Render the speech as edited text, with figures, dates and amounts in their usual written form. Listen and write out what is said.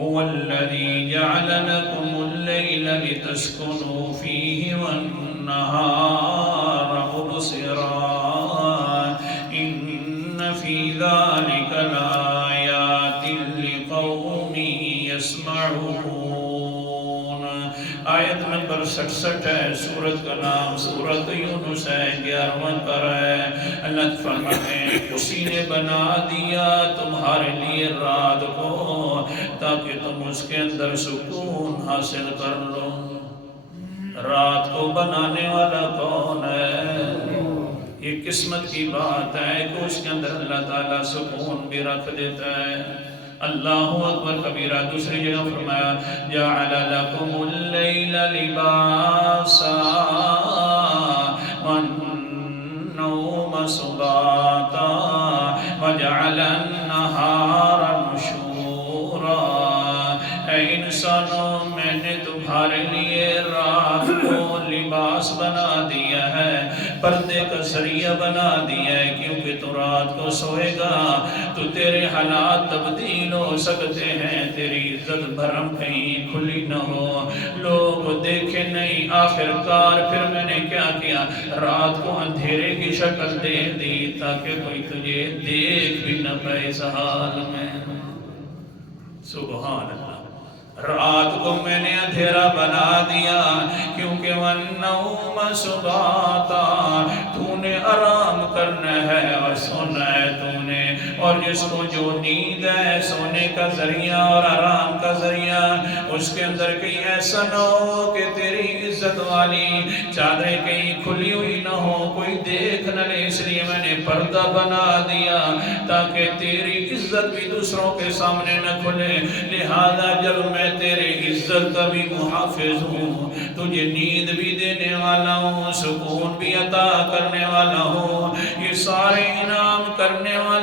هو الذي جعل لكم الليل لتسكنوا فيه والنهار مبصرا إن في ذلك لآيات لقوم يسمعون. آیت نمبر 66 ہے، سورت کا نام سورت یونس ہے، 11واں پر ہے۔ اللہ فرماتے ہیں اسی نے بنا دیا تمہارے لیے رات کو تاکہ تم اس کے اندر سکون حاصل کر لو۔ رات کو بنانے والا کون ہے؟ یہ قسمت کی بات ہے کہ اس کے اندر اللہ تعالیٰ سکون بھی رکھ دیتا ہے۔ اللہ اکبر کبیرہ۔ دوسری جگہ فرمایا جعل لکم اللیل لباسا والنوم سباتا وجعل النہار نشورا۔ اے انسانوں، میں نے تمہارے لیے رات کو لباس بنا دیا ہے، پردے کا ذریعہ بنا دیا ہے، کیونکہ تو رات کو سوئے گا تو تیرے حالات تبدیل ہو سکتے ہیں، تیری عزت بھرم کہیں کھلی نہ ہو، لوگ دیکھے نہیں۔ آخر کار پھر میں نے کیا کیا؟ رات کو اندھیرے کی شکل دے دی تاکہ کوئی تجھے دیکھ بھی نہ پائے اس حال میں۔ سبحان اللہ۔ رات کو میں نے اندھیرا بنا دیا کیونکہ وَالنَّوْمَ سُبَاتًا، تو نے آرام کرنا ہے اور سونا ہے تو نے، اور جس کو جو نیند ہے سونے کا ذریعہ اور آرام کا ذریعہ، اس کے اندر کہیں ایسا نہ ہو کہ تیری عزت والی چادریں کہیں کھلی ہوئی نہ ہو، کوئی دیکھ نہ لے، اس لیے میں نے پردہ بنا دیا تاکہ تیری عزت بھی دوسروں کے سامنے نہ کھلے۔ لہذا جب میں تیرے عزت کا بھی محافظ ہوں، تجھے نیند بھی دینے والا ہوں، سکون بھی عطا کرنے والا ہوں، یہ سارے انعام کرنے والا